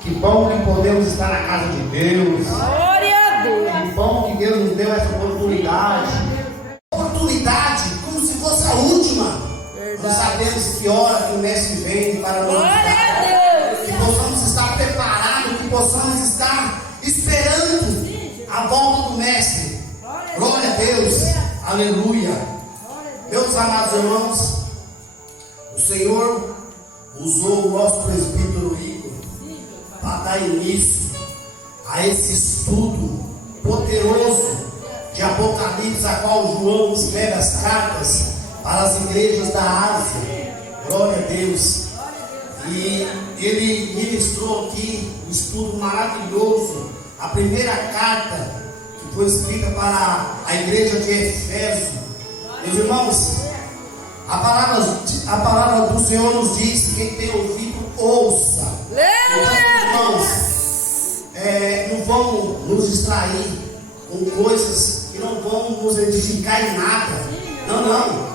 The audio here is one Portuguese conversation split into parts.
Que bom que podemos estar na casa de Deus. Glória a Deus. Que bom que Deus nos deu essa oportunidade. Oportunidade como se fosse a última. Verdade. Nós sabemos que hora que o Mestre vem para nós. Glória a Deus. Que possamos estar preparados, que possamos estar esperando a volta do Mestre. Glória a Deus. Aleluia. Meus amados irmãos, o Senhor usou o nosso presbítero Igor para dar início a esse estudo poderoso de Apocalipse, a qual João escreve as cartas para as igrejas da Ásia. Glória a Deus. E ele ministrou aqui um estudo maravilhoso, a primeira carta que foi escrita para a igreja de Éfeso. Meus irmãos, a palavra do Senhor nos diz que quem tem ouvido, ouça. Então, irmãos, não vão nos distrair com coisas que não vão nos edificar em nada. Não.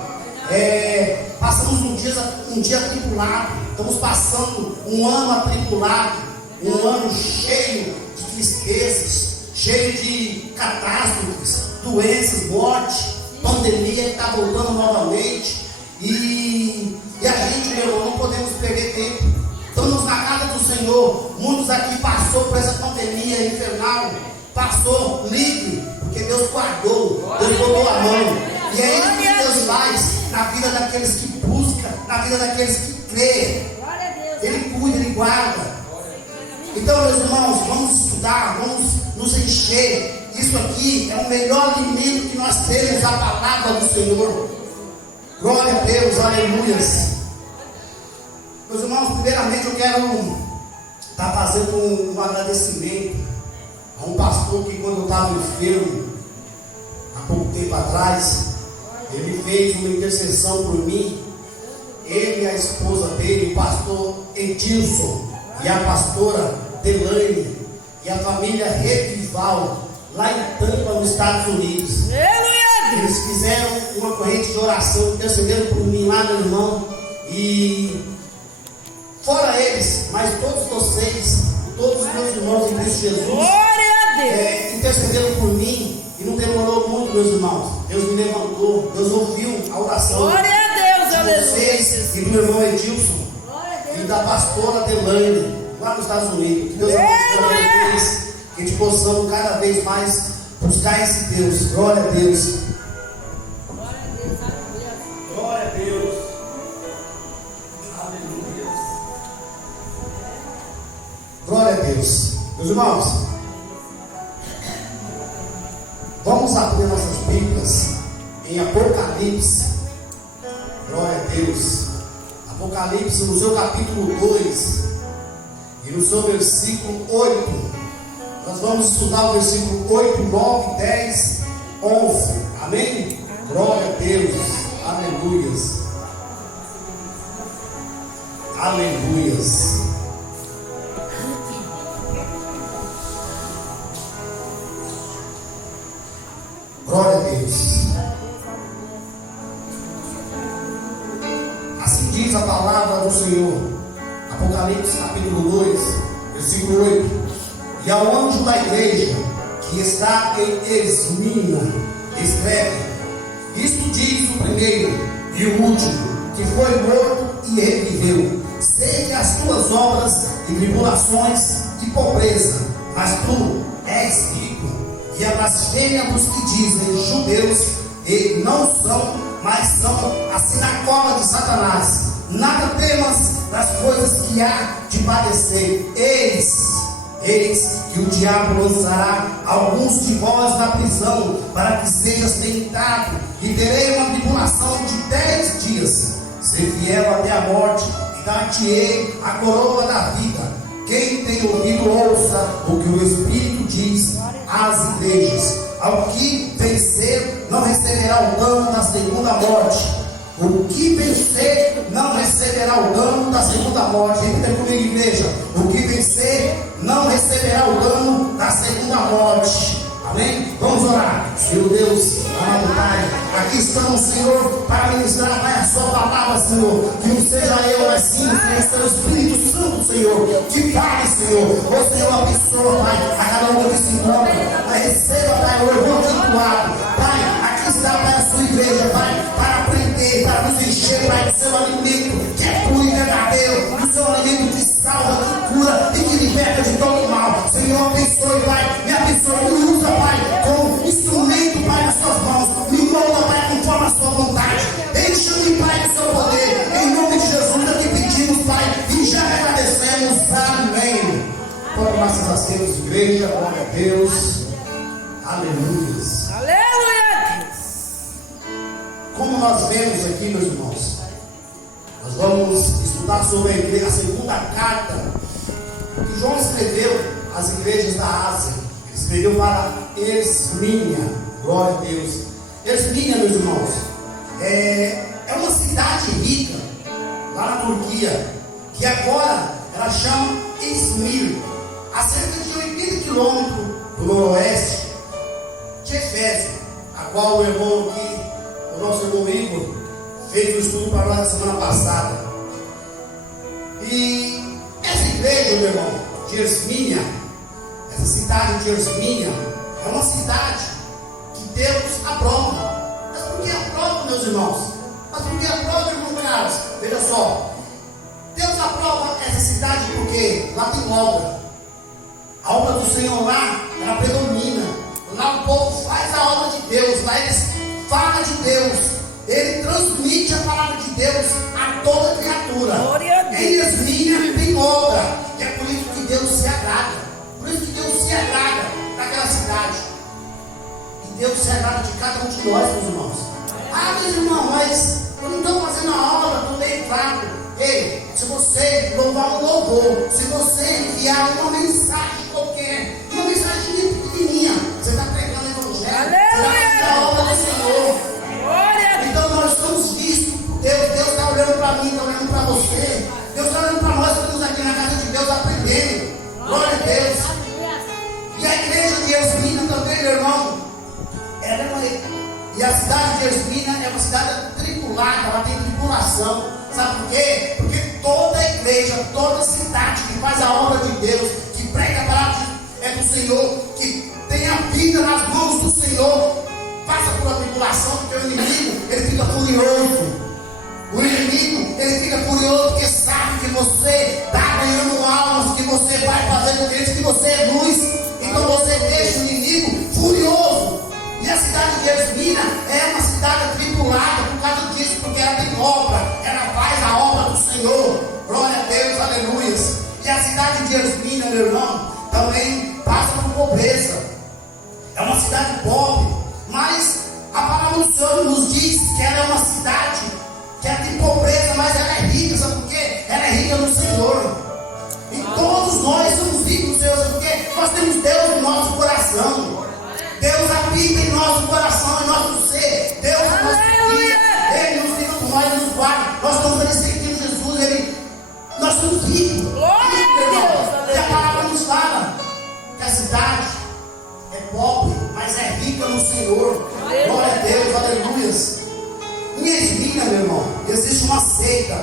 Passamos um dia atribulado. Estamos passando um ano atribulado, um ano cheio de tristezas, cheio de catástrofes, doenças, morte, pandemia que está voltando novamente. E a gente, meu irmão, não podemos perder tempo. Estamos na casa do Senhor. Muitos aqui passou por essa pandemia infernal, passou livre, porque Deus guardou, Deus botou a mão. E é isso que Deus faz na vida daqueles que buscam, na vida daqueles que creem. Ele cuida, Ele guarda. Então, meus irmãos, vamos estudar, vamos nos encher. Isso aqui é o melhor alimento que nós temos, a palavra do Senhor. Glória a Deus, aleluias. Meus irmãos, primeiramente eu quero estar fazendo um agradecimento a um pastor que, quando eu estava enfermo, há pouco tempo atrás, ele fez uma intercessão por mim. Ele e a esposa dele, o pastor Edilson e a pastora Delaine, e a família Revival, lá em Tampa, nos Estados Unidos. Eles fizeram uma corrente de oração, intercederam por mim lá, meu irmão. E fora eles, mas todos vocês, todos os meus irmãos em Cristo Jesus, Glória a Deus. Intercederam por mim. E não demorou muito, meus irmãos. Deus me levantou, Deus ouviu a oração. Glória a Deus, de aleluia. vocês e do meu irmão Edilson e da pastora Delaine, lá nos Estados Unidos. Que Deus abençoe eles, que a gente possamos cada vez mais buscar esse Deus. Glória a Deus. Glória a Deus. Aleluia. Glória a Deus. Meus irmãos, vamos abrir nossas Bíblias em Apocalipse. Glória a Deus. Apocalipse, no seu capítulo 2 e no seu versículo 8. Nós vamos estudar o versículo 8, 9, 10, 11. Amém? Glória a Deus. Aleluias. Aleluias. Glória a Deus. Assim diz a palavra do Senhor. Apocalipse capítulo 2, versículo 8. E ao anjo da igreja que está em Esmirna, escreve: isto diz o primeiro e o último, que foi morto e reviveu. Sei que as tuas obras e tribulações e pobreza, mas tu és rico. E a blasfêmia dos que dizem judeus e não são, mas são a sinagoga de Satanás. Nada temas das coisas que há de padecer. Eis que o diabo lançará alguns de vós na prisão, para que sejas tentado, e terei uma tribulação de 10 dias. Ser fiel até a morte, e dar-te-ei a coroa da vida. Quem tem ouvido, ouça o que o Espírito diz às igrejas. Ao que vencer, não receberá o dano da segunda morte. O que vencer, não receberá o dano da segunda morte. Repita comigo, igreja. O que vencer, não receberá o dano da segunda morte. Amém? Vamos orar. Senhor Deus, amado Pai, aqui estamos, Senhor, para ministrar a sua palavra, Senhor. Que não seja eu, mas sim o Seu Espírito Santo, Senhor, que fale, Senhor. Ô Senhor, abençoa, Pai, a cada um que se encontra. Pai, receba, Pai, o irmão vinculado. Pai, aqui está, Pai, a sua igreja, Pai, para aprender, para nos encher, Pai, do seu alimento, que é puro e verdadeiro, do seu alimento que salva, que cura e que liberta de todo mal. Senhor, abençoe, Pai, me abençoe, me usa, Pai, como instrumento, Pai, nas suas mãos. Me molda, Pai, conforme a sua vontade. Enche-me, Pai, do seu poder. Em nome de Jesus, aqui pedimos, Pai, e já agradecemos. Amém. Então, graças a Deus, igreja, glória a Deus. Aleluia. Aleluia. Como nós vemos aqui, meus irmãos, nós vamos estudar sobre a igreja, a segunda carta que João escreveu às igrejas da Ásia. Ele escreveu para Esmínia, glória a Deus. Esmínia, meus irmãos, é uma cidade rica lá na Turquia, que agora ela chama Izmir, a cerca de 80 quilômetros do noroeste de Efésio, a qual o irmão aqui, o nosso irmão Igor, fez um estudo para nós na semana passada. E essa igreja, meu irmão, de Esmínia, essa cidade de Esmínia, é uma cidade que Deus aprova. Mas por que aprova, meus irmãos? Mas por que aprova, irmão Carlos? Veja só, Deus aprova essa cidade porque lá tem obra. A obra do Senhor lá, ela predomina. Lá o povo faz a obra de Deus, lá eles falam de Deus, ele transmite a palavra de Deus a toda criatura. Em Esmínia tem obra, e é por isso que Deus se agrada. Por isso que Deus se agrada daquela cidade. E Deus se agrada de cada um de nós, meus irmãos. Ah, meus irmãos, mas eu não estou fazendo a obra, estou meio fraco. Ei, se você louvar um louvor, se você enviar uma mensagem qualquer, uma mensagem pequenininha, você está pregando o evangelho, você está fazendo a obra do Senhor. Então nós estamos vistos por Deus. Deus está olhando para mim, está olhando para você. Deus está olhando para nós que estamos aqui na casa de Deus aprendendo. Glória a Deus. E a igreja de Esmínia também, meu irmão, ela é uma... E a cidade de Esmínia é uma cidade tribulada, ela tem tribulação. Sabe por quê? Porque toda igreja, toda cidade que faz a obra de Deus, que prega a palavra do Senhor, que tem a vida nas mãos do Senhor, passa por uma tribulação, porque o inimigo, ele fica furioso. O inimigo, ele fica furioso porque sabe que você está ganhando almas, que você vai fazer com eles, que você é luz. Então você deixa o inimigo furioso. E a cidade de Esmínia é uma cidade atribulada por causa disso, porque ela tem obra, ela faz a obra do Senhor. Glória a Deus, aleluia. E a cidade de Esmínia, meu irmão, também passa por pobreza. É uma cidade pobre, mas a palavra do Senhor nos diz que ela é uma cidade que ela tem pobreza, mas ela é rica. Sabe por quê? Ela é rica no Senhor. E todos nós somos ricos no Senhor, sabe por quê? Nós temos Deus no nosso coração. Deus habita em nosso coração, em nosso ser. Deus nos guia, Ele nos liga por nós, nos guarda. Nós estamos ali seguindo Jesus, nós somos ricos. E a palavra nos fala que a cidade é pobre, mas é rica no Senhor. Glória a Deus, aleluia. Em Esmínia, meu irmão, existe uma seita.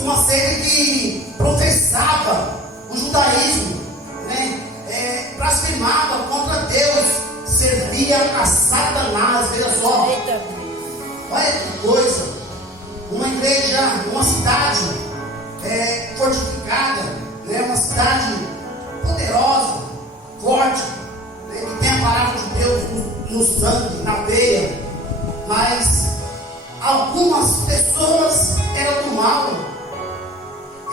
Uma seita que professava o judaísmo, né? Blasfemava contra Deus, servia a Satanás. Veja só, olha que coisa. Uma igreja, uma cidade fortificada, né? Uma cidade poderosa, forte, né? Que tem a palavra de Deus no sangue, na veia. Mas algumas pessoas eram do mal.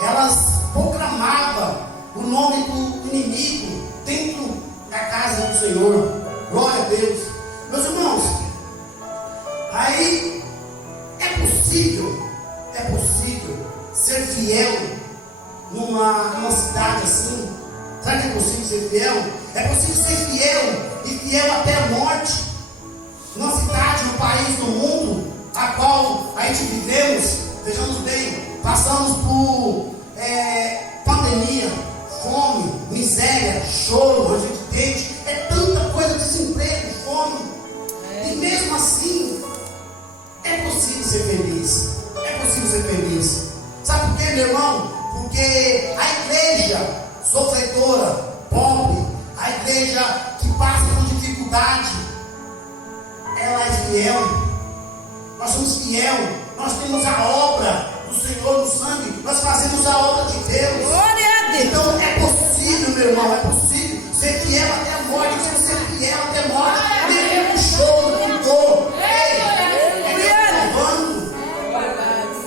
Elas proclamavam o nome do inimigo dentro da casa do Senhor. Glória a Deus. Meus irmãos, aí é possível ser fiel numa cidade assim? Será que é possível ser fiel? É possível ser fiel e fiel até a morte numa cidade, no país, no mundo a qual a gente vivemos. Vejamos bem, passamos por pandemia, fome, miséria, choro, gente, é tanta coisa, desemprego, fome. E mesmo assim, é possível ser feliz. É possível ser feliz. Sabe por quê, meu irmão? Porque a igreja sofredora, pobre, a igreja que passa por dificuldade, ela é fiel. Nós somos fiel. Nós temos a obra do Senhor no sangue. Nós fazemos a obra de Deus. Glória a Deus. Então é possível, meu irmão, é possível ser fiel até a morte. Se você ser fiel até a morte, nem um show, não dor.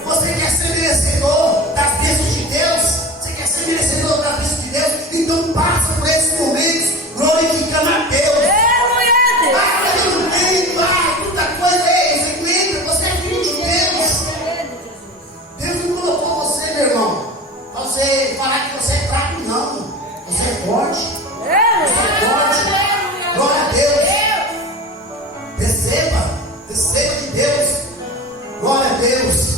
Você quer ser merecedor das bênçãos de Deus? Você quer ser merecedor das bênçãos de Deus? Então passa por esses momentos glorificando a Deus. Ah, eu não tenho, tanta coisa aí. Você aguenta, você é filho de Deus. Deus não colocou você, meu irmão, para você falar que você é fraco, não. Você é forte. Você é forte. Glória a Deus. Receba de Deus. Glória a Deus.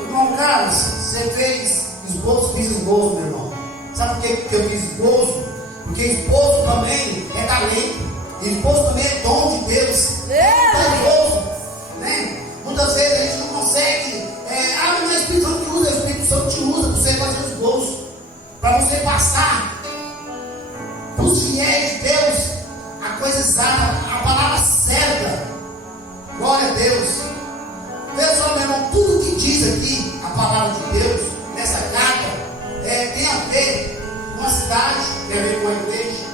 Irmão Carlos, você fez esboço, fiz esboço, meu irmão. Sabe por que eu fiz esboço? Porque esboço também é talento. Esboço também é dom de Deus. Esboço, né? Muitas vezes a gente não consegue. Mas o Espírito Santo te usa, o Espírito Santo te usa para você fazer esboço, para você passar para os fiéis de Deus a coisa exata, a palavra certa. Glória a Deus. Veja só, meu irmão, tudo que diz aqui a palavra de Deus nessa carta tem a ver com uma cidade, tem a ver com a igreja.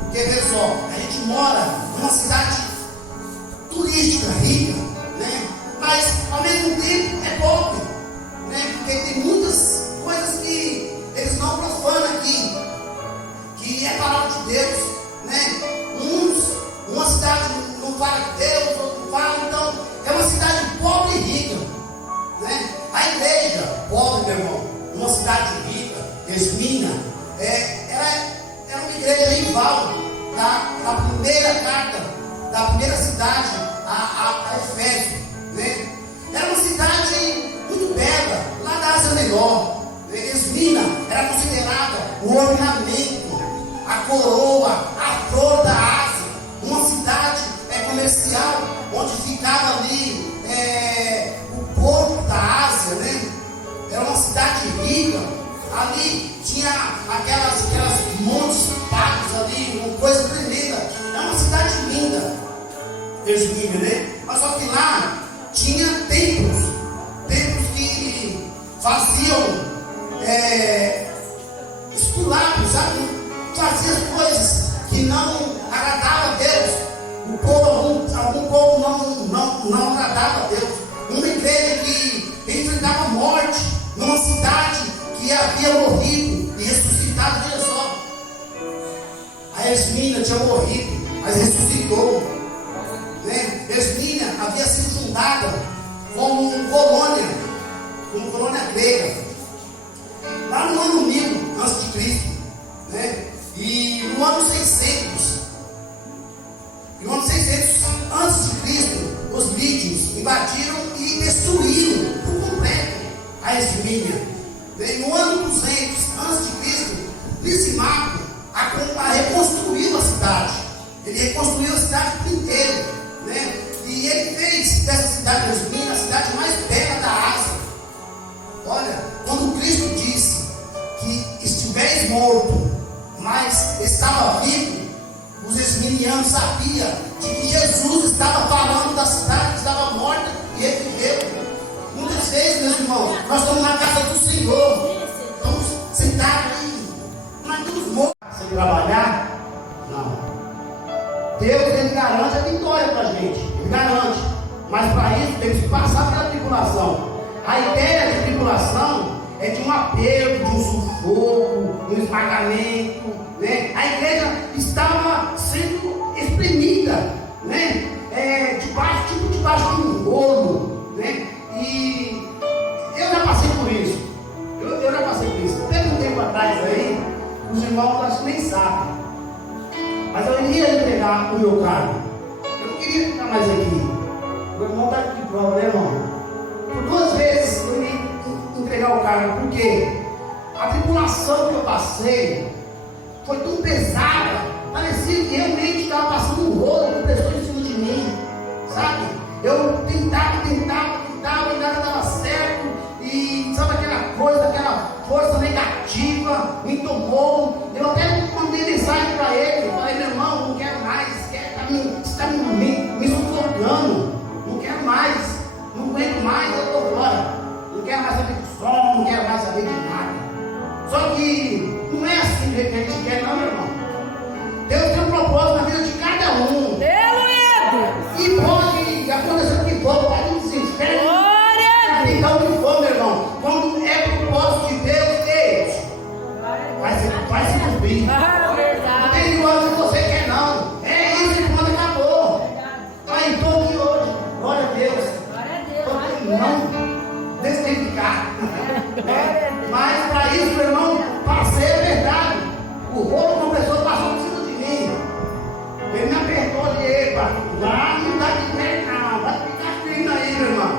Porque veja só, a gente mora numa cidade turística, rica, né? Mas ao mesmo tempo é pobre, né? Porque tem muitas coisas que eles não profanam aqui, que é a palavra de Deus, né? Uma cidade não fala de Deus, outro não fala, então é uma cidade pobre e rica, né? A igreja pobre, meu irmão, uma cidade rica, Esmina, ela é uma igreja rival da primeira carta, da primeira cidade, a Efésio, né? Era uma cidade muito bela, lá da Ásia Menor. Esmina era considerada o ornamento, a coroa, a flor da Ásia, uma cidade comercial, onde ficava ali o porto da Ásia, né? Era uma cidade rica. Ali tinha aquelas montes pagos ali, uma coisa tremenda. É uma cidade linda, Esmina, né? Mas só que lá tinha templos que faziam esculapos, sabe? Faziam coisas que não agradavam a Deus. Algum povo não agradava a Deus. Uma igreja que enfrentava morte numa cidade que havia morrido e ressuscitado. Veja só, a Esmina tinha morrido, mas ressuscitou, né? Esmina havia sido fundada como colônia grega, lá no ano 1000 a.C., né? E no ano 600 a.C., os lídios invadiram e destruíram por completo a Esmina. No ano 200 a.C., Lisimaco reconstruiu a cidade. Ele reconstruiu a cidade inteira, né? E ele fez dessa cidade de Esmina a cidade mais bela da Ásia. Olha, quando Cristo disse que estiveres morto, mas estava vivo, os esminianos sabiam de que Jesus estava falando da cidade que estava morta e ele viveu. Muitas vezes, meus irmãos, nós estamos na casa do Senhor, estamos sentados aí, nós estamos mortos. Sem trabalhar? Não. Deus, ele garante a vitória para a gente, ele garante. Mas para isso temos que passar pela tribulação. A ideia de tribulação é de um aperto, de um sufoco, um esmagamento, né? A igreja estava sendo exprimida, né? Debaixo de um rolo, né? E eu já passei por isso. Eu já passei por isso. Teve um tempo atrás aí, os irmãos acho que nem sabem, mas eu iria entregar o meu carro. Eu não queria ficar mais aqui. O irmão está aqui de prova, né, irmão? Por 2 vezes eu ia entregar o carro, porque a tribulação que eu passei foi tão pesada, parecia que realmente estava passando um rolo com pessoas em cima de mim, sabe? Eu tentava aguento mais, eu estou fora. Não quero mais saber de som, não quero mais saber de nada. Só que não é assim que a gente quer, não, meu irmão. Deus tem um propósito na vida de cada um. E pode acontecer o que for, pode um desespero. Então, o que for, meu irmão, quando é propósito de Deus, vai se cumprir. Não tem igual se você quer, não. É isso e quando acabou. Aí, estou aqui hoje. Glória a Deus. Não desmificar. Mas para isso, meu irmão, passei a verdade. O rolo uma pessoa passou por cima de mim. Ele me apertou ali, epa, lá não dá de pé, não. Vai ficar firme aí, meu irmão.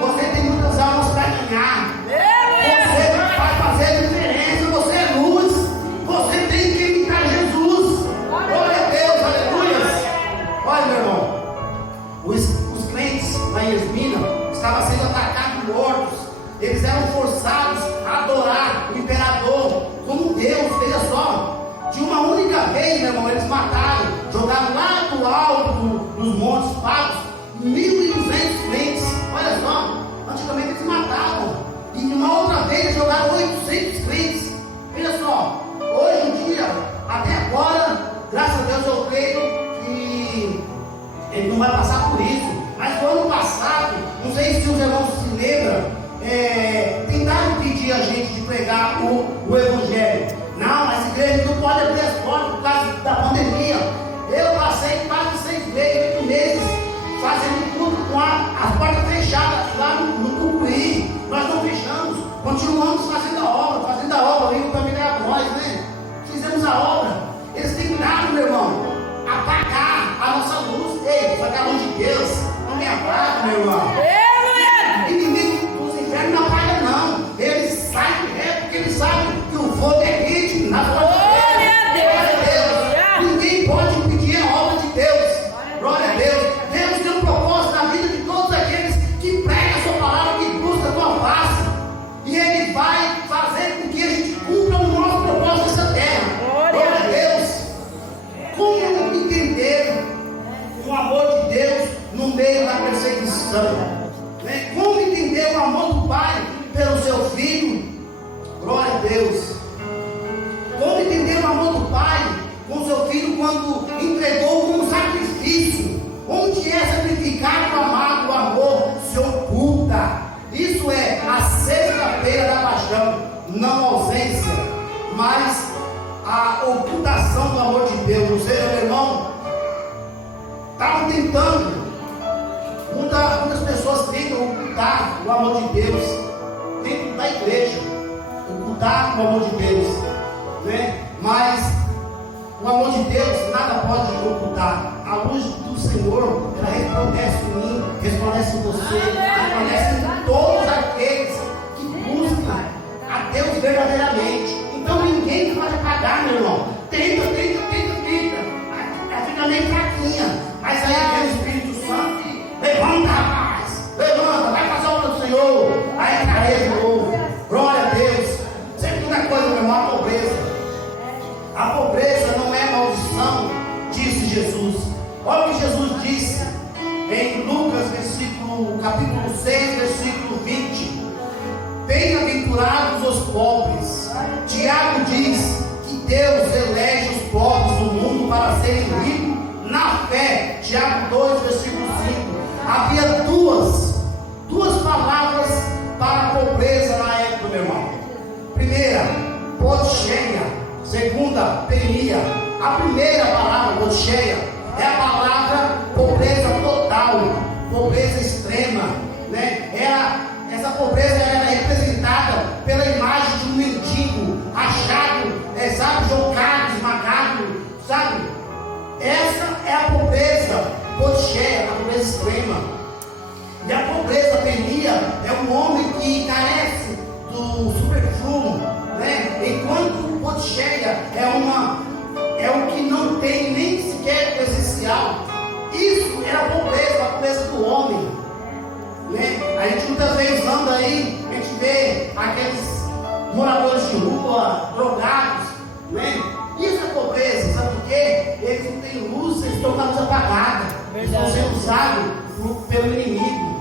Você tem muitas almas para ganhar. Você vai fazer a diferença. Você é luz. Você tem que imitar Jesus. Glória a Deus, aleluia. Olha, meu irmão, os crentes lá em Esmina estavam sendo atacados e mortos. Eles eram forçados a adorar o imperador como Deus. Veja só, de uma única vez, meu irmão, eles mataram, jogaram lá do alto dos montes pagos 1.200 crentes. Olha só, antigamente eles matavam, e de uma outra vez eles jogaram 800 crentes. Veja só, hoje em dia, até agora, graças a Deus eu creio que ele não vai passar por isso. Mas no ano passado, não sei se os irmãos se lembram, tentaram pedir a gente de pregar o Evangelho. Não, as igrejas não podem abrir as portas por causa da pandemia. Eu passei quase 6 meses, 8 meses, fazendo tudo com as portas fechadas lá no Cucuí. Nós não fechamos, continuamos fazendo a obra, ali também é nós, né? Fizemos a obra. Eles tentaram, meu irmão, apagar a nossa luz. Ei, só que a luz de Deus não me apaga, meu irmão. Inimigo dos infernos não apaga, não. Eles saem de ré porque eles sabem que o fogo é quente na sua vida. Ninguém pode impedir a obra de Deus. Glória a Deus. Deus tem um propósito na vida de todos aqueles que pregam a sua palavra, que buscam a tua face. E Ele vai fazer com que a gente cumpra o nosso propósito nessa terra. Glória a Deus. Como entender o amor de Deus no meio da perseguição? Como entender o amor do Pai pelo seu filho? Glória a Deus. Como entender o amor do Pai com seu filho quando entregou como sacrifício? Onde é sacrificado o amado, o amor se oculta. Isso é a sexta-feira da paixão, não a ausência, mas a ocultação do amor de Deus. Ou seja, meu irmão, estavam tentando, muitas pessoas tentam ocultar o amor de Deus dentro da igreja, ocultar o amor de Deus, né? Mas o amor de Deus nada pode ocultar. A luz do Senhor, ela resplandece em mim, resplandece em você, resplandece em todos aqueles que buscam a Deus verdadeiramente. Então ninguém pode apagar, meu irmão. Tenta. Ela fica meio fraquinha, mas aí vem o Espírito Santo e levanta, rapaz, levanta, vai fazer a obra do Senhor. Aí carrega de novo. Glória a Deus. Segunda coisa, meu irmão, a pobreza. A pobreza não é maldição, disse Jesus. Olha o que Jesus disse em Lucas, capítulo 6, versículo 20. Bem-aventurados os pobres. Tiago diz que Deus elege os pobres do mundo para serem ricos na fé. Tiago 2, versículo 5. Havia duas palavras para a pobreza na época, meu irmão. Primeira, pocheia. Segunda, penia. A primeira palavra, pocheia, é a palavra pobreza total, pobreza extrema, né? Essa pobreza era representada pela imagem de um mendigo achado, sabe, jogado, esmagado, sabe? Essa é a pobreza pocheia, a pobreza extrema. E a pobreza penia é um homem que carece do superfluo, né? Enquanto o pocheia é o que não tem nem sequer o essencial. Isso é a pobreza do homem, né? A gente muitas vezes anda aí, a gente vê aqueles moradores de rua, drogados, né? Isso é pobreza, sabe por quê? Eles não têm luz, eles estão com a luz apagada, eles estão sendo usados pelo inimigo.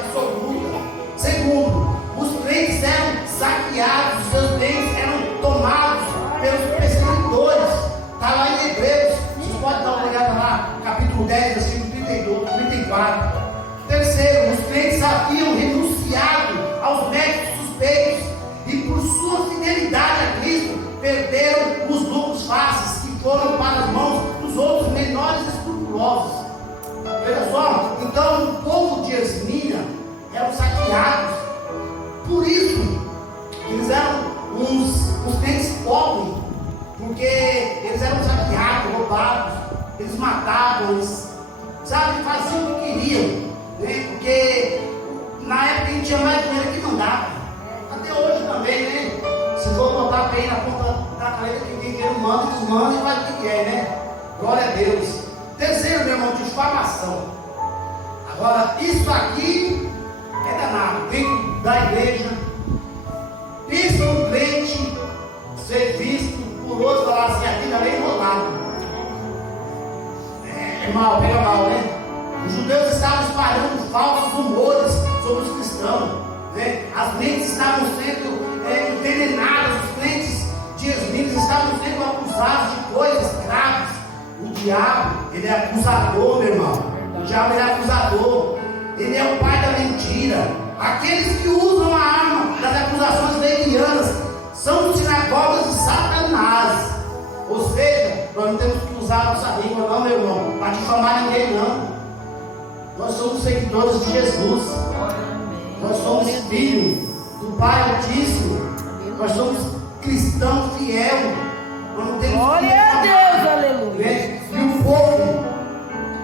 absoluta. Segundo, os crentes eram saqueados, os seus bens eram tomados pelos perseguidores. Está lá em Hebreus, vocês podem dar uma olhada lá, capítulo 10, versículo 32, 34. Terceiro, os crentes haviam renunciado aos méritos suspeitos e por sua fidelidade a Cristo perderam os lucros fáceis que foram para as mãos dos outros menores escrupulosos. Veja só, então o povo de Esmirna eram saqueados. Por isso, eles eram uns crentes pobres, porque eles eram saqueados, roubados, eles matavam, eles, sabe, faziam o que queriam, né? Porque na época a gente tinha mais dinheiro que mandava. Até hoje também, né? Se for botar bem na ponta da caneta, quem tem dinheiro manda, eles mandam e faz o que quer, né? Glória a Deus. Terceiro, meu irmão, difamação. Agora, isso aqui é danado. Dentro da igreja, pensa um crente ser visto por outros falar assim, aqui também enrolado. É mal, pega mal, né? Os judeus estavam espalhando falsos rumores sobre os cristãos, né? As mentes estavam sendo envenenadas, os crentes de Esmirna estavam sendo acusados de coisas graves. O diabo, ele é acusador, meu irmão. O diabo, ele é acusador. Ele é o pai da mentira. Aqueles que usam a arma das acusações levianas são sinagogas de Satanás. Ou seja, nós não temos que usar a nossa língua, não, meu irmão, para difamar ninguém, não. Nós somos seguidores de Jesus. Nós somos filhos do Pai Altíssimo. Nós somos cristãos fiel. Nós não temos Glória a Deus, aleluia. Né? E o povo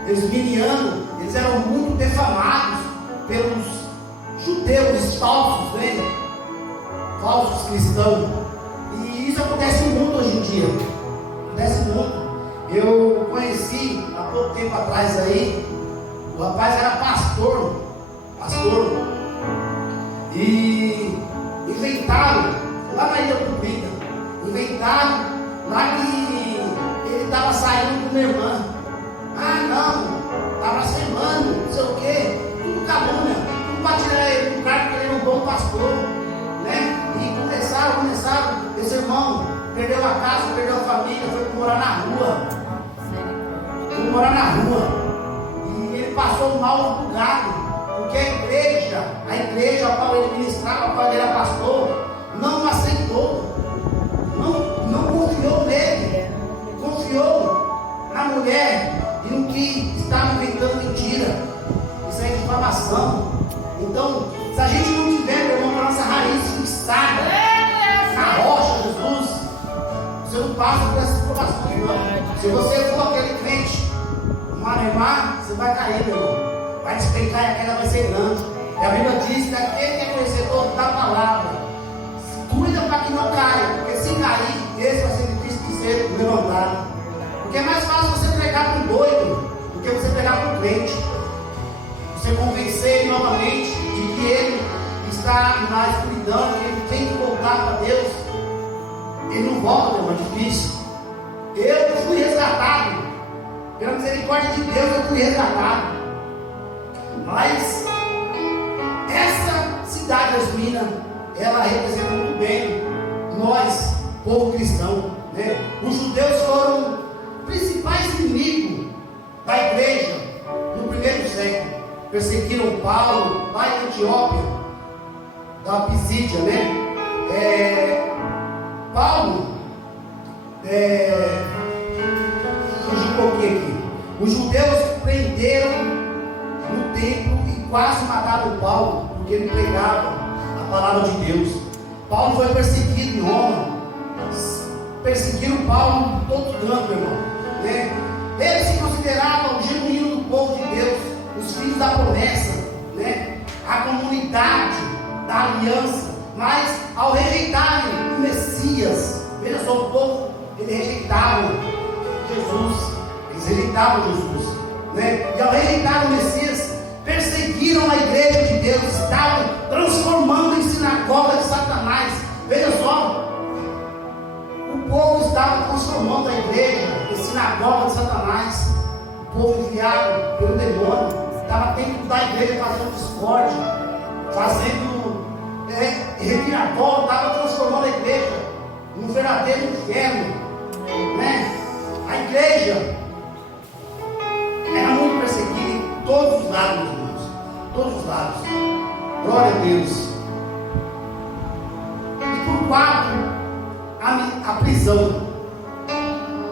esminiano, eles eram muito defamados pelos judeus falsos, né? Falsos cristãos. E isso acontece muito hoje em dia. Acontece muito. Eu conheci há pouco tempo atrás aí, o rapaz era pastor, e inventaram, lá na Ilha do Vida, inventaram lá que ele estava saindo com minha irmã. Ah não, estava semando, não sei o que, tudo calúnia, tudo para tirar ele do cara porque ele era um bom pastor, né? E começaram, esse irmão perdeu a casa, perdeu a família, foi morar na rua. E ele passou mal no bugado. Porque a igreja a qual ele ministrava, a qual ele era pastor, não aceitou, não confiou nele, confiou na mulher e no que estava inventando mentira. Isso é difamação. Então, se a gente não tiver, meu irmão, a nossa raiz fixada na rocha, Jesus, você não passa por essas provações, não. Se você for aquele crente, Manemar, você vai cair, meu irmão. Vai despencar e a queda vai ser grande. E a Bíblia diz que aquele que é conhecedor da palavra, cuida para que não caia, porque se cair, esse vai ser difícil de ser levantado. Porque é mais fácil você pregar para um doido do que você pregar para um crente. Você convencer ele novamente de que ele está na escuridão, que ele tem que voltar para Deus. Ele não volta, meu irmão, é difícil. Eu fui resgatado. Pela misericórdia de Deus, eu fui resgatado. Mas essa cidade de Esmirna, ela representa muito bem nós, povo cristão, né? Os judeus foram principais inimigos da igreja no primeiro século. Perseguiram Paulo lá em Etiópia, da Pisídia, né? Paulo, fugi um pouquinho aqui. Os judeus prenderam no templo e quase mataram Paulo, porque ele pregava a palavra de Deus. Paulo foi perseguido em Roma, perseguiram Paulo em todo canto, meu irmão, né? Ele se considerava o genuíno do povo de Deus, os filhos da promessa, né? A comunidade da aliança. Mas ao rejeitarem o Messias, veja só, o povo, eles rejeitavam Jesus, né? E ao rejeitar o Messias, perseguiram a igreja de Deus, estavam transformando em sinagoga de Satanás. Veja só, o povo estava transformando a igreja em sinagoga de Satanás. O povo enviado pelo demônio estava estava dentro da igreja fazendo discórdia, fazendo reviravolta, estava transformando a igreja num verdadeiro inferno, né? A igreja era muito perseguida em todos os lados, meus irmãos, todos os lados. Glória a Deus. E por quarto, a prisão.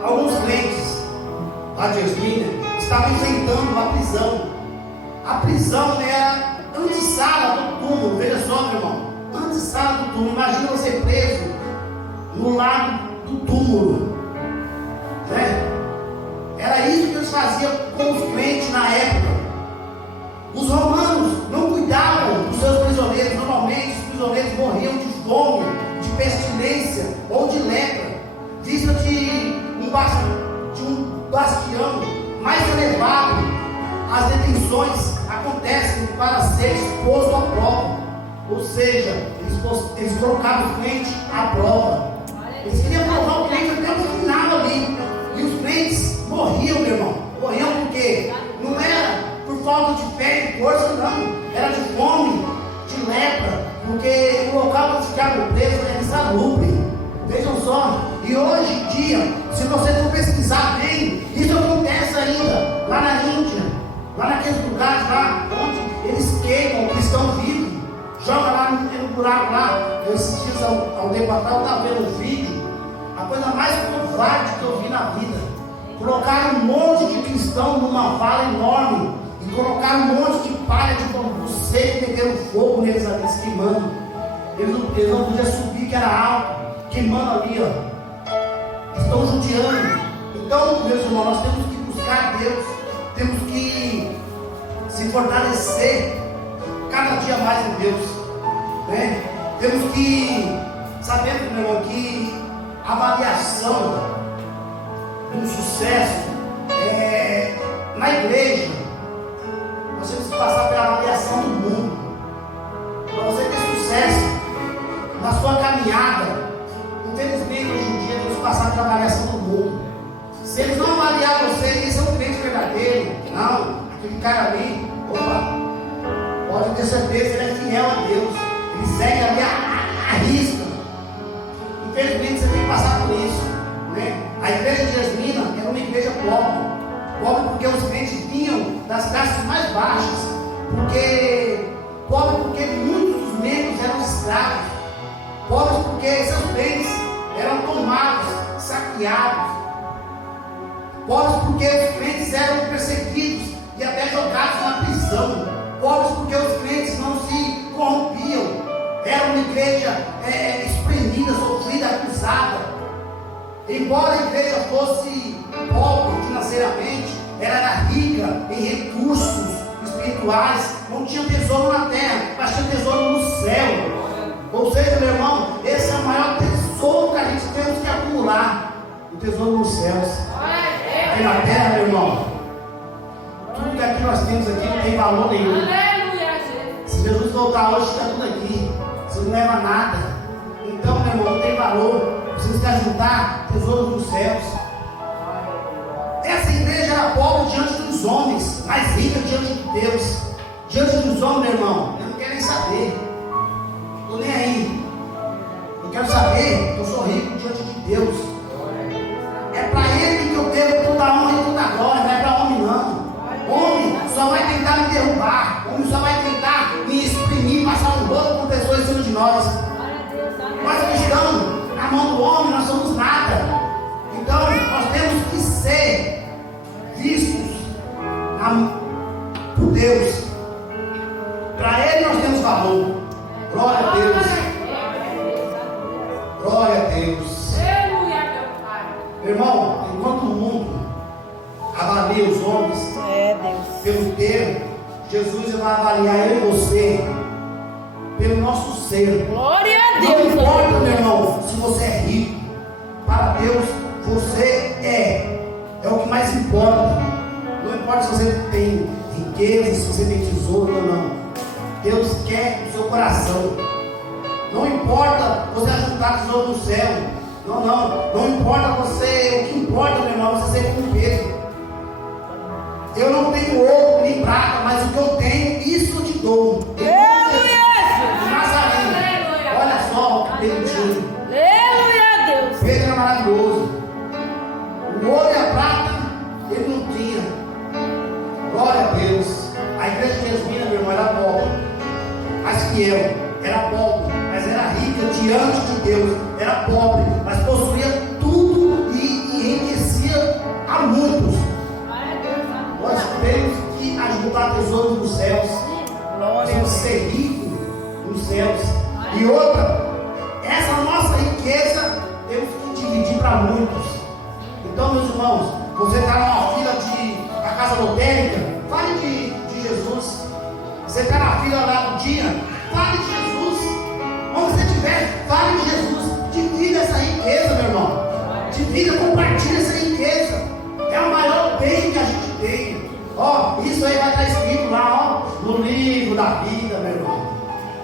Alguns crentes lá de Esmina estavam enfrentando a prisão. A prisão era antessala do túmulo. Veja só, meu irmão, antessala do túmulo. Imagina você preso no lado do túmulo, né? Era isso que eles faziam com os crentes na época. Os romanos não cuidavam dos seus prisioneiros. Normalmente os prisioneiros morriam de fome, de pestilência ou de lepra, vista de um bastião mais elevado. As detenções acontecem para ser exposto à prova, ou seja, eles colocavam o crente à prova. Eles queriam provar o crente até o final ali. E os crentes morriam, meu irmão. Morriam porque não era por falta de fé e força, não. Era de fome, de lepra, porque o local onde ficavam presos era insalubre. Vejam só. E hoje em dia, se você for pesquisar bem, isso acontece ainda lá na Índia, lá naqueles lugares lá onde eles queimam o cristão vivo, joga lá no buraco lá. Eu esses dias há um tempo atrás eu estava vendo um vídeo, a coisa mais covarde que eu vi na vida. Colocaram um monte de cristão numa vala enorme e colocaram um monte de palha de bambu seco e meteram fogo neles ali, se queimando. Eles não podiam subir, que era alto, queimando ali, ó. Estão judiando. Então, meus irmãos, nós temos que buscar Deus, temos que se fortalecer cada dia mais em Deus, né? Temos que saber, meu irmão, que a avaliação do sucesso na igreja, nós temos que passar pela avaliação do mundo. Para você ter sucesso na sua caminhada, infelizmente hoje em dia temos que passar pela avaliação do mundo. Se eles não avaliar você, eles são crentes verdadeiros. Não, aquele cara ali, opa, pode ter certeza, ele é fiel a Deus, ele segue ali a risca. Infelizmente você tem que passar por isso, né? A igreja de Esmina era uma igreja pobre porque os crentes vinham das classes mais baixas, pobre porque muitos dos membros eram escravos, pobres porque seus bens eram tomados, saqueados, pobres porque os crentes eram perseguidos e até jogados na prisão, pobres porque os crentes não se corrompiam, era uma igreja espremida, sofrida, acusada. Embora a igreja fosse pobre financeiramente, ela era rica em recursos espirituais, não tinha tesouro na terra, mas tinha tesouro no céu. Ou seja, meu irmão, esse é o maior tesouro que a gente temos que acumular, o tesouro nos céus. Aqui na terra, meu irmão, tudo que aqui nós temos aqui não tem valor nenhum. Se Jesus voltar hoje, está tudo aqui, você não leva nada. Então, meu irmão, não tem valor. Precisa se ajuntar tesouros nos céus. Essa igreja era pobre diante dos homens, mas rica diante de Deus. Diante dos homens, meu irmão, eu não quero nem saber. Estou nem aí. Eu quero saber que eu sou rico diante de Deus. É para Ele que eu devo toda a honra e toda a glória, não é para homem não. Homem só vai tentar me derrubar. Homem só vai tentar me exprimir, passar um rolo com pessoas em cima de nós. Nós cristãos, na mão do homem, nós somos nada. Então, nós temos que ser vistos por Deus. Para Ele nós temos valor. Glória a Deus. Glória a Deus. Meu irmão, enquanto o mundo avalia os homens pelo termo, Jesus vai avaliar eu e você pelo nosso ser. Glória a Deus. Não importa, meu irmão, se você é rico. Para Deus, você é o que mais importa. Não importa se você tem riqueza, se você tem tesouro ou não. Deus quer o seu coração. Não importa você ajuntar tesouro no céu. Não importa você. O que importa, meu irmão, é você ser como Pedro. Eu não tenho ouro nem prata, mas o que eu tenho, isso eu te dou. Nazareno. Olha só o que Pedro tinha. Aleluia, Deus. Pedro era maravilhoso. O ouro e a prata, ele não tinha. Glória a Deus. A igreja de Esmina, meu irmão, era pobre, mas fiel. Era pobre, mas era rica diante de Deus. Era pobre, mas possuía tudo e enriquecia a muitos. Nós temos que ajudar tesouros dos céus. Temos que ser ricos nos céus. E outra, essa nossa riqueza temos que dividir para muitos. Então, meus irmãos, você está numa fila da casa lotérica, fale de Jesus. Você está na fila lá do dia, fale de Jesus. Onde você estiver, fale de Jesus. Divida essa riqueza, meu irmão. Divida, compartilha essa riqueza. É o maior bem que a gente tem. Ó, isso aí vai estar escrito lá, ó, no livro da vida, meu irmão.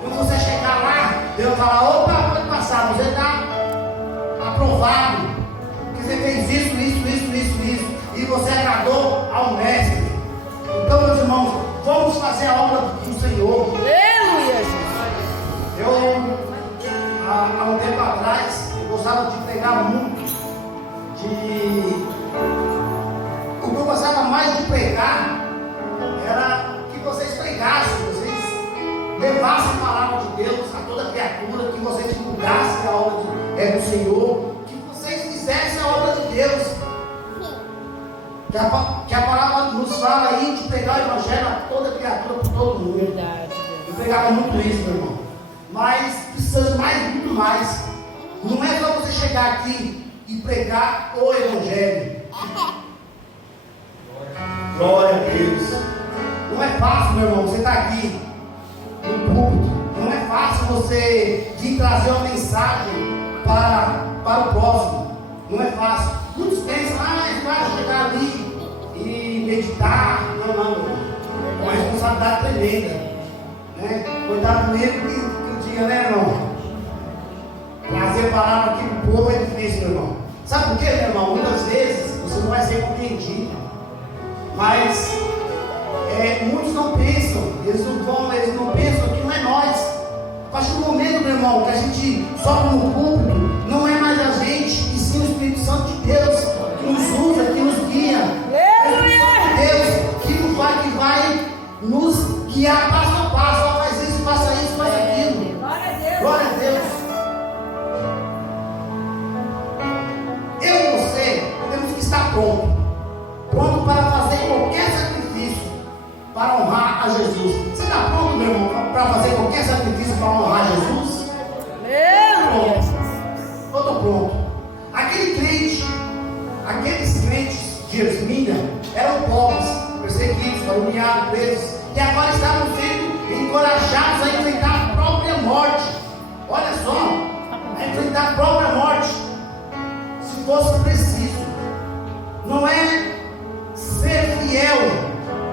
Quando você chegar lá, Deus vai falar: opa, pode passar, você está aprovado. Porque você fez isso. E você agradou ao mestre. Então, meus irmãos, vamos fazer a obra do Senhor. Aleluia. Eu, há um tempo atrás, eu gostava de pregar muito. O que eu gostava mais de pregar era que vocês pregassem, vocês levassem a palavra de Deus a toda criatura, que vocês divulgassem a obra do Senhor, que vocês fizessem a obra de Deus. Que a palavra nos fala aí de pregar o evangelho a toda criatura, por todo mundo. Verdade. Eu pregava muito isso, meu irmão. Mas precisamos muito mais. Não é só você chegar aqui e pregar o evangelho. Glória a Deus. Não é fácil, meu irmão, você está aqui no púlpito. Não é fácil você vir trazer uma mensagem para o próximo. Não é fácil. Muitos pensam: é fácil chegar ali e meditar. Não. É uma responsabilidade tremenda, né? Cuidado mesmo que o dia, né, irmão? Trazer a palavra aqui para o povo é difícil, meu irmão. Sabe por quê, meu irmão? Muitas vezes você não vai ser compreendido. Mas muitos não pensam, eles não pensam que não é nós. A partir do momento, meu irmão, que a gente sobe no púlpito, não é mais a gente, e sim o Espírito Santo de Deus, que nos usa, que nos guia. É o Espírito de Deus que vai nos guiar passo a passo. Ó, faz isso, faça aquilo. Glória a Deus. Eu e você temos que estar pronto para fazer qualquer sacrifício para honrar a Jesus. Você está pronto, meu irmão, para fazer qualquer sacrifício para honrar Jesus? Eu estou pronto. Aqueles crentes de Esmina eram pobres, perseguidos, caluniados, presos, e agora estavam sendo encorajados a enfrentar a própria morte. Olha só, a enfrentar a própria morte, se fosse preciso. Não é ser fiel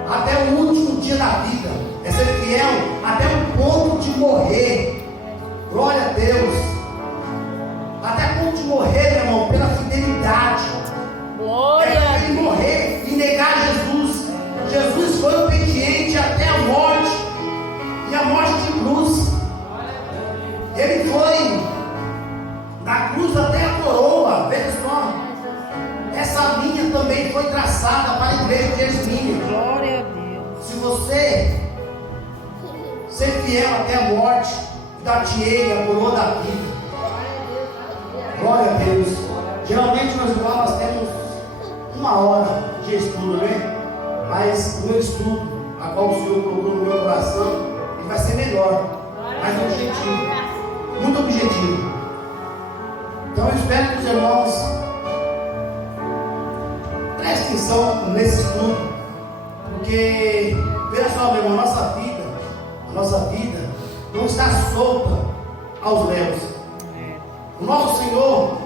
até o último dia da vida, é ser fiel até o ponto de morrer. Glória a Deus. Até o ponto de morrer, meu irmão, pela fidelidade. É ele morrer e negar Jesus. Jesus foi obediente até a morte, e a morte de cruz. Ele foi da cruz até a coroa. Veja só, essa linha também foi traçada para a igreja de Esmina. Glória a Deus. Se você ser fiel até a morte, dar-te-ei a coroa da vida. Glória a Deus. Geralmente, meus irmãos, nós temos 1 hora de estudo, né? Mas o meu estudo, a qual o Senhor colocou no meu coração, ele vai ser melhor, mais objetivo, muito objetivo. Então eu espero que os irmãos prestem atenção nesse estudo, porque, veja só, meu irmão, a nossa vida não está solta aos léus. O nosso Senhor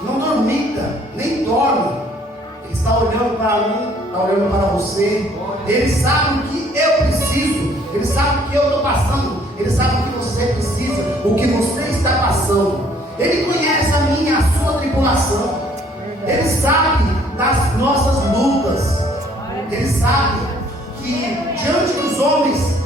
não dormita, nem dorme. Ele está olhando para mim, está olhando para você. Ele sabe o que eu preciso, ele sabe o que eu estou passando, ele sabe o que você precisa, o que você está passando. Ele conhece a minha e a sua tribulação. Ele sabe das nossas lutas. Ele sabe que diante dos homens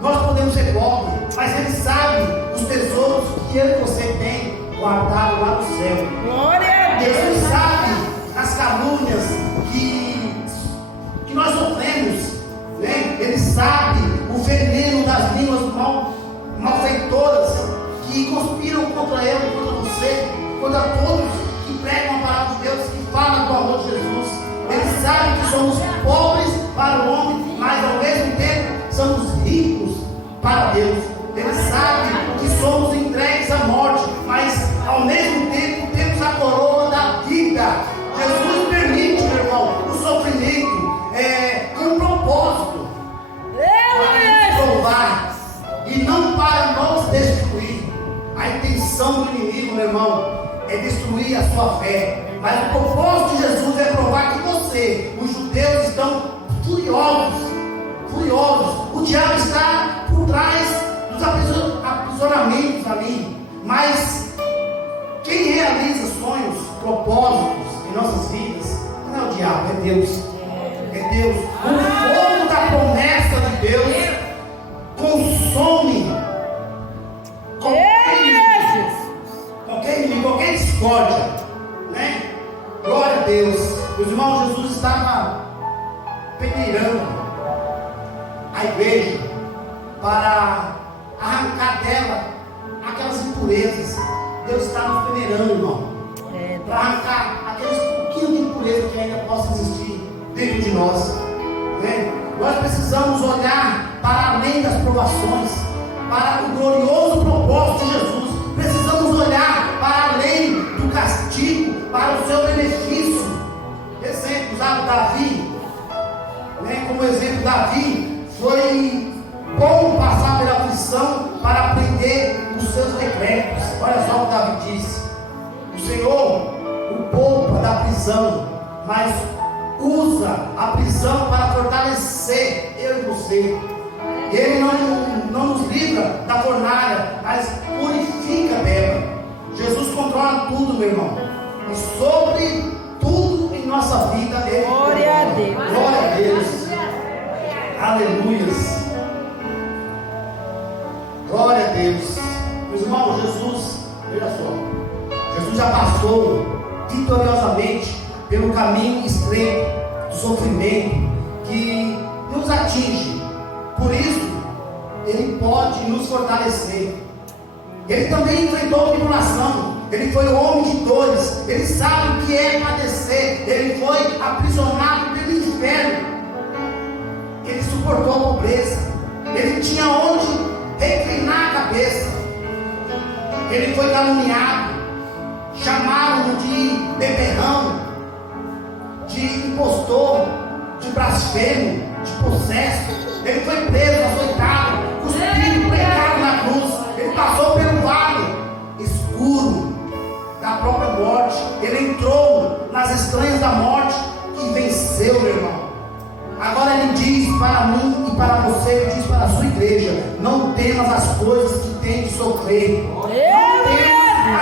nós podemos ser pobres, mas Ele sabe os tesouros que eu e você tem guardado lá no céu. Glória a Deus. Ele sabe as calúnias que nós sofremos, né? Ele sabe o veneno das línguas malfeitoras que conspiram contra ele, contra você, contra todos que pregam a palavra de Deus, que falam do amor de Jesus. Ele sabe que somos pobres para o homem, mas ao mesmo tempo somos ricos para Deus. Ele sabe que somos entregues à morte, mas ao mesmo tempo temos a coroa da vida. Jesus permite, meu irmão, o sofrimento com um propósito para nos provar e não para nos destruir. A intenção do inimigo, meu irmão, é destruir a sua fé. Mas o propósito de Jesus é provar que você, os judeus, estão furiosos. O diabo está por trás dos aprisionamentos ali. Mas quem realiza sonhos, propósitos em nossas vidas, não é o diabo, é Deus. É Deus. O fogo da promessa de Deus consome qualquer discórdia, né? Glória a Deus. Os irmãos, Jesus estava peneirando a igreja para arrancar dela aquelas impurezas. Deus está nos peneirando, irmão, para arrancar aqueles pouquinhos de impureza que ainda possa existir dentro de nós, né? Nós precisamos olhar para além das provações, para o glorioso propósito de Jesus. Precisamos olhar para além do castigo, para o seu benefício. Exemplo, usado Davi, né? Como exemplo, Davi foi bom passar pela aflição para aprender os seus decretos. Olha só o que Davi disse: o Senhor o poupa da prisão, mas usa a prisão para fortalecer eu e você. Ele não nos livra da fornalha, mas purifica dela. Jesus controla tudo, meu irmão, e sobre tudo em nossa vida Ele Glória a Deus. Glória a Deus. Aleluias. Glória a Deus. Meus irmãos, Jesus, veja só, Jesus já passou vitoriosamente pelo caminho estreito do sofrimento que nos atinge. Por isso, Ele pode nos fortalecer. Ele também enfrentou tribulação. Ele foi homem de dores. Ele sabe o que é padecer. Ele foi aprisionado pelo inferno. Ele suportou a pobreza. Ele tinha onde reclinar a cabeça. Ele foi caluniado. Chamaram-no de beberrão, de impostor, de blasfemo, de possesso. Ele foi preso, açoitado, cuspido, pregado na cruz. Ele passou pelo vale escuro da própria morte. Ele entrou nas estranhas da morte e venceu, meu irmão. Agora Ele diz para mim e para você, Ele diz para a sua igreja: não temas as coisas que tem de sofrer. Não temas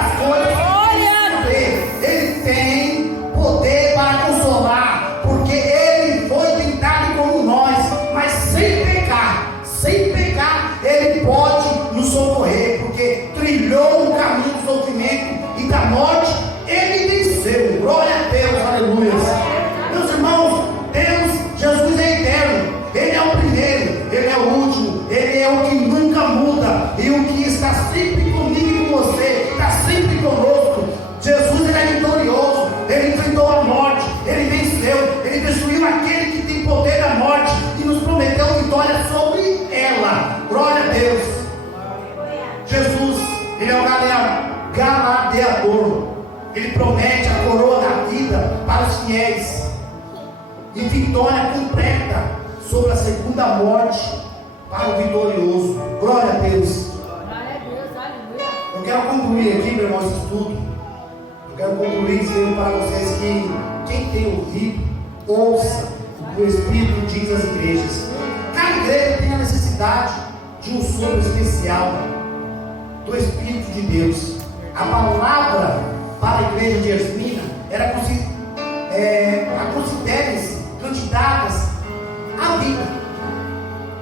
as coisas que tem de sofrer. Ele tem poder para consolar, porque Ele foi tentado como nós, mas sem pecar. Sem pecar, Ele pode nos socorrer, porque trilhou o caminho do sofrimento e da morte. Ele venceu. Glória a Deus, aleluia. Meus irmãos, Deus, Jesus é eterno. Ele é o primeiro, Ele é o último, Ele é o que nunca muda, e o que está sempre comigo e com você, está sempre conosco. Jesus, Ele é vitorioso. Ele enfrentou a morte, Ele venceu, Ele destruiu aquele que tem poder da morte e nos prometeu vitória sobre ela. Glória a Deus. Jesus, Ele é o galardeador. Ele promete a coroa da vida para os fiéis e vitória completa sobre a segunda morte para o vitorioso. Glória a Deus. Eu quero concluir aqui, meu irmão, esse estudo. Eu quero concluir dizendo para vocês que quem tem ouvido, ouça o que o Espírito diz às igrejas. Cada igreja tem a necessidade de um sopro especial do Espírito de Deus. A palavra para a igreja de Esmina era considere-se primeiramente dadas à vida,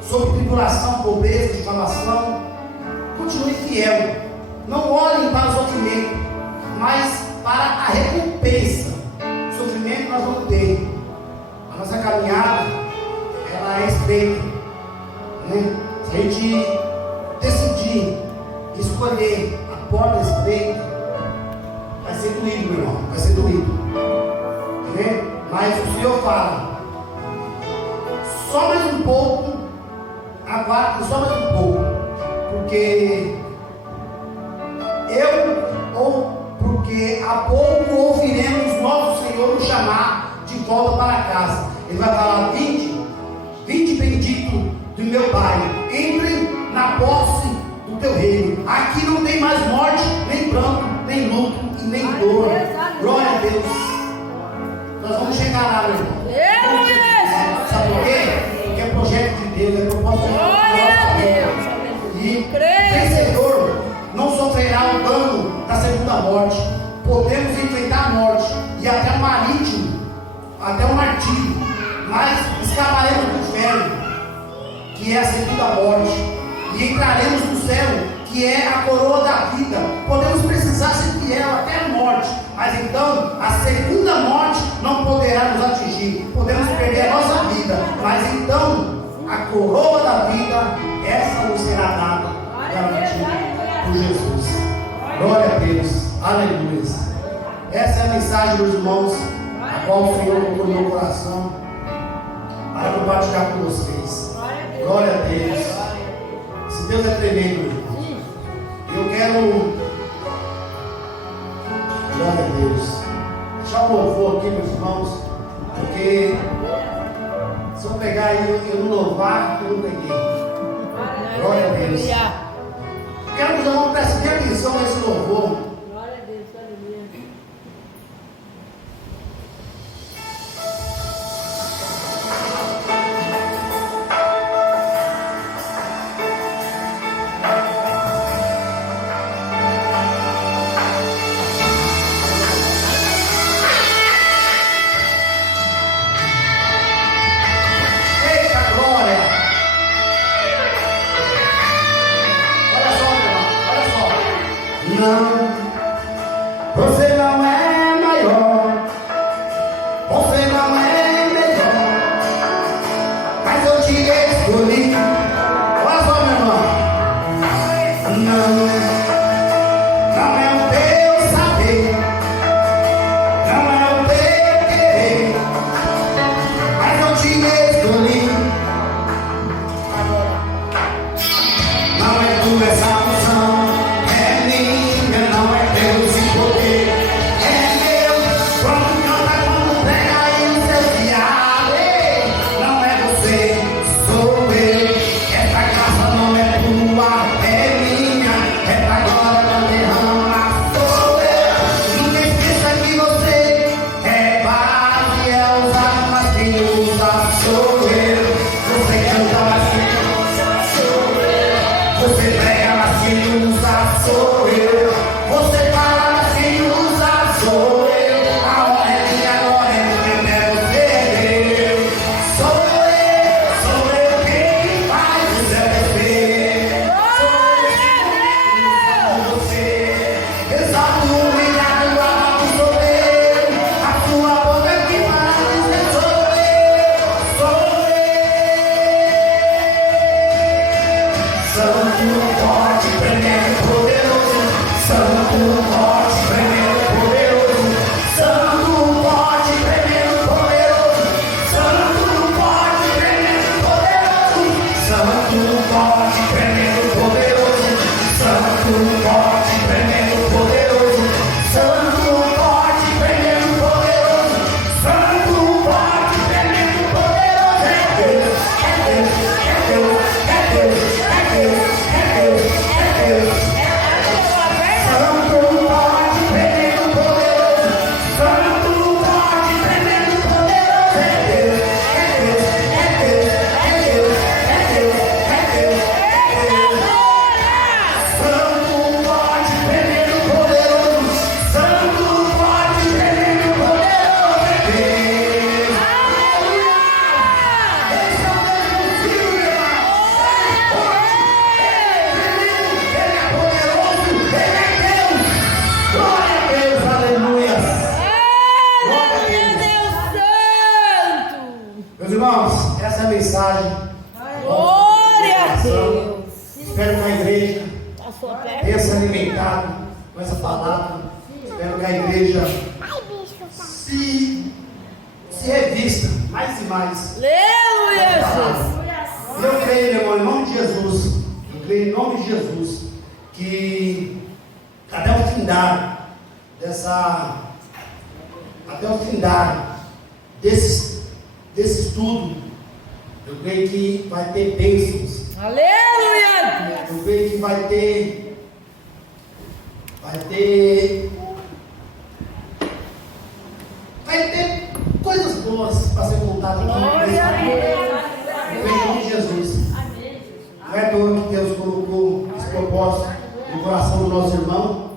sob tribulação, pobreza, difamação. Continue fiel. Não olhem para o sofrimento, mas para a recompensa. O sofrimento nós vamos ter. A nossa caminhada, ela é estreita, né? Se a gente decidir escolher a porta estreita, vai ser doído, meu irmão, vai ser doído, né? Mas o Senhor fala, só mais um pouco, aguarde só mais um pouco, porque porque há pouco ouviremos nosso Senhor nos chamar de volta para casa. Ele vai falar: vinde bendito do meu Pai, entrem na posse do teu reino. Aqui não tem mais morte, nem pranto, nem luto e nem dor. Glória a Deus. Nós vamos chegar lá, meu irmão. Sabe por quê? Porque é projeto de Deus, é propósito de Deus. Glória a Deus. E o vencedor não sofrerá o dano da segunda morte. Podemos enfrentar a morte e até o marítimo, até o martírio, mas escaparemos do inferno, que é a segunda morte, e entraremos no céu, que é a coroa da vida. Podemos precisar ser fiel até a morte, mas então a segunda morte não poderá nos atingir. Podemos perder a nossa vida, mas então a coroa da vida, essa nos será dada, garantida por Jesus. Glória a Deus, aleluia. Essa é a mensagem, meus irmãos, a qual o Senhor colocou no meu coração para compartilhar com vocês. Glória a Deus. Esse Deus é tremendo, irmão. Eu quero, glória a Deus, deixar o louvor aqui, meus irmãos, porque se eu pegar aí, eu não louvar, eu não peguei. Glória a Deus. Quero que os irmãos prestem atenção nesse louvor. Glória a Deus, aleluia. Eita glória! Olha só, meu irmão, olha só. Não, você não é maior, você não é melhor, mas eu te escolhi. Olha só, meu irmão. Não é o teu saber, não é o teu querer, mas eu te escolhi. Não é tua essa unção, é minha, não é teu esse poder, é meu. Quando canta, quando prega aí no seu diário, não é você, sou eu. Essa casa não é tua, é minha, essa glória não derrama, sou eu. Nunca esqueça que você é base, é usado, mas quem usa sou eu. Você canta, mas quem usa sou eu. Você prega, mas quem usa sou eu. Você fala, mas quem usa sou eu. A honra é minha, agora é minha, é você. Sou eu quem faz o céu descer. Você exalta o humilhado, alto sou eu. A sua boca que fala dizer sou eu. Santo, forte, tremendo, poderoso. Santo, forte, tremendo, poderoso. Santo, forte, tremendo, poderoso. Santo, forte, tremendo, poderoso. Santo, forte, tremendo, poderoso. Santo, forte, tremendo, poderoso. Santo, forte, tremendo, poderoso. Santo, forte, tremendo, poderoso. É Deus, é Deus, é Deus, é Deus, é Deus, é Deus, é Deus. Santo, forte. mensagem. Glória a Deus. Espero que a igreja Passou perto. tenha se alimentado com essa palavra. Espero que a igreja se revista mais e mais. Aleluia, Jesus. E eu creio, meu irmão, em nome de Jesus. Eu creio em nome de Jesus que até o findar desse estudo, eu creio que vai ter bênçãos. Aleluia. Eu creio que vai ter coisas boas para ser contadas aqui. Glória a Deus. Em nome de Jesus. Não é à toa que Deus colocou esse propósito no coração do nosso irmão.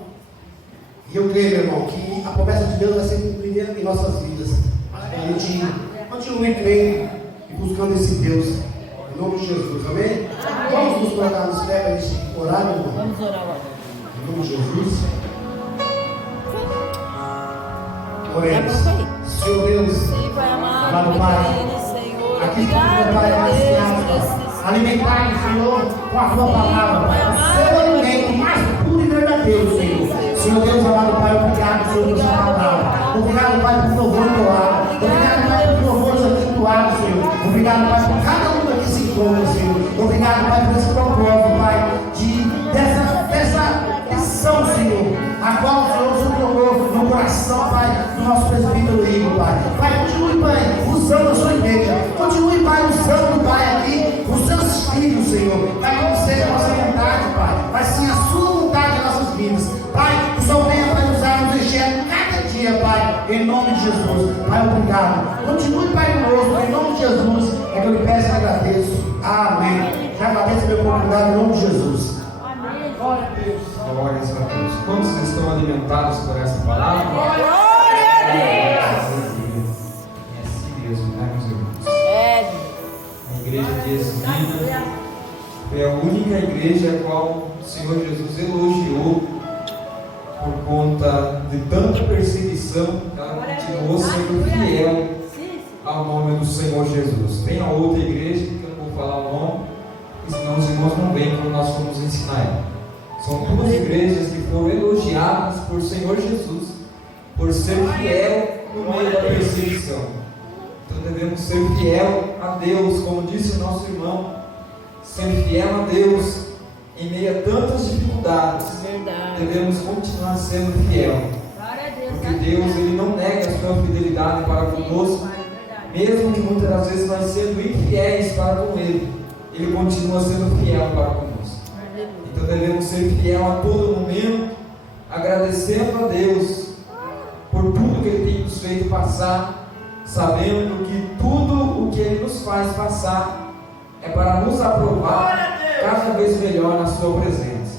E eu creio, meu irmão, que a promessa de Deus vai ser cumprida em nossas vidas. Mas que a gente continue crendo e buscando esse Deus. Em nome de Jesus, amém? Vamos nos colocar nos pés para a gente orar, meu irmão. Vamos orar agora. Em nome de Jesus. Oremos. Senhor Deus, Sim, Pai amado, amado Pai, Senhor. aqui Obrigado, meu Pai, meu Deus, abençoado, alimentar o Senhor com a tua palavra, seu alimento mais puro e verdadeiro, Senhor. Senhor Deus, amado Pai, obrigado, Senhor, por essa palavra. Obrigado, Pai, por louvor do ar. Obrigado, Pai, por louvores aqui do ar, Senhor. Obrigado, Pai, por cada um aqui se encontra, Senhor. Obrigado, Pai, por esse propósito, Pai, dessa missão, Senhor, a qual o Senhor se colocou no coração, Pai, do nosso presbítero Igor, Pai. Pai, continue, Pai, usando a sua igreja. Continue, Pai, usando, Pai, aqui os seus filhos, Senhor. Pai, como seja a nossa vontade, Pai. Mas sim a sua vontade em nossas vidas. Pai, o Senhor venha, Pai, usar nos encher cada dia, Pai, em nome de Jesus. Pai, obrigado. Continue, Pai, conosco, em nome de Jesus. É que eu lhe peço e agradeço. Amém. Já agradeço a minha oportunidade em nome de Jesus. Glória a Deus. Glórias a Deus. Quantos estão alimentados por essa palavra? Glória a Deus. É assim mesmo, né, meus irmãos? É. A igreja de Esmina foi a única igreja a qual o Senhor Jesus elogiou por conta de tanta perseguição que ela continuou sendo fiel ao nome do Senhor Jesus. Tem a outra igreja, que eu não vou falar o nome, porque senão os irmãos não vêm quando nós formos ensinar ela. São duas igrejas que foram elogiadas por Senhor Jesus por ser fiel no meio da perseguição. Então devemos ser fiel a Deus, como disse o nosso irmão, ser fiel a Deus em meio a tantas dificuldades. Verdade. Devemos continuar sendo fiel, porque Deus ele não nega a sua fidelidade para conosco, mesmo que muitas das vezes nós sendo infiéis para com Ele, Ele continua sendo fiel para conosco. Então devemos ser fiel a todo momento, agradecendo a Deus por tudo que Ele tem nos feito passar, sabendo que tudo o que Ele nos faz passar é para nos aprovar cada vez melhor na Sua presença.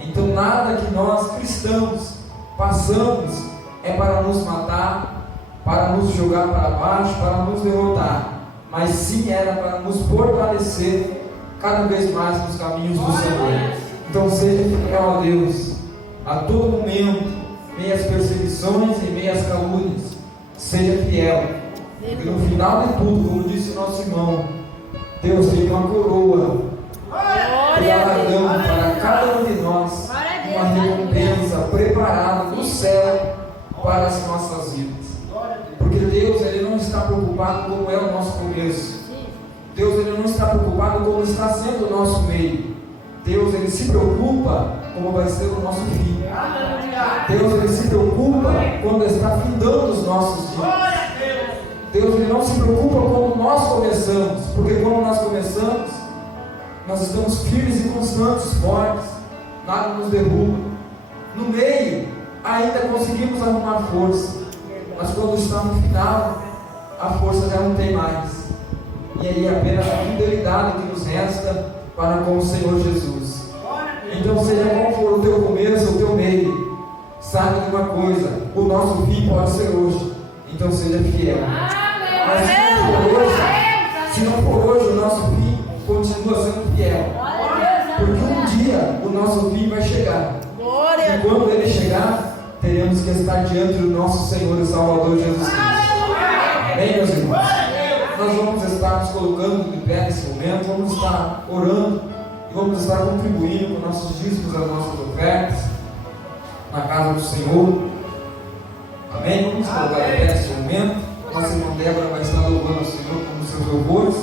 Então nada que nós cristãos passamos é para nos matar, para nos jogar para baixo, para nos derrotar, mas sim era para nos fortalecer cada vez mais nos caminhos do Senhor. Então seja fiel a Deus a todo momento, meio às perseguições e meio às calúnias. Seja fiel, porque no final de tudo, como disse o nosso irmão, Deus tem uma coroa preparando para cada um de nós uma recompensa preparada no céu para as nossas vidas. Porque Deus ele não está preocupado como é o nosso começo. Deus ele não está preocupado como está sendo o nosso meio. Deus ele se preocupa como vai ser o nosso fim. Deus ele se preocupa quando está findando os nossos dias. Deus ele não se preocupa como nós começamos, porque quando nós começamos, nós estamos firmes e constantes, fortes, nada nos derruba. No meio, ainda conseguimos arrumar força, mas quando está no final, a força já não tem mais. E aí é apenas a fidelidade que nos resta para com o Senhor Jesus. Então, seja qual for o teu começo, o teu meio, saiba de uma coisa: o nosso fim pode ser hoje. Então, seja fiel. Mas se não for hoje, o nosso fim continua sendo fiel. Porque um dia o nosso fim vai chegar. E quando ele chegar, teremos que estar diante do nosso Senhor e Salvador Jesus Cristo. Amém, meus irmãos? nós vamos estar nos colocando de pé nesse momento, vamos estar orando e vamos estar contribuindo com nossos dízimos, as nossas ofertas na casa do Senhor. Amém? Vamos colocar de pé nesse momento. Nossa irmã Débora vai estar louvando ao Senhor com os seus louvores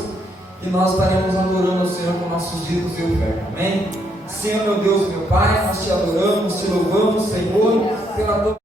e nós estaremos adorando ao Senhor com nossos dízimos e ofertas. Amém? Senhor, meu Deus, meu Pai, nós te adoramos, te louvamos, Senhor, pela tua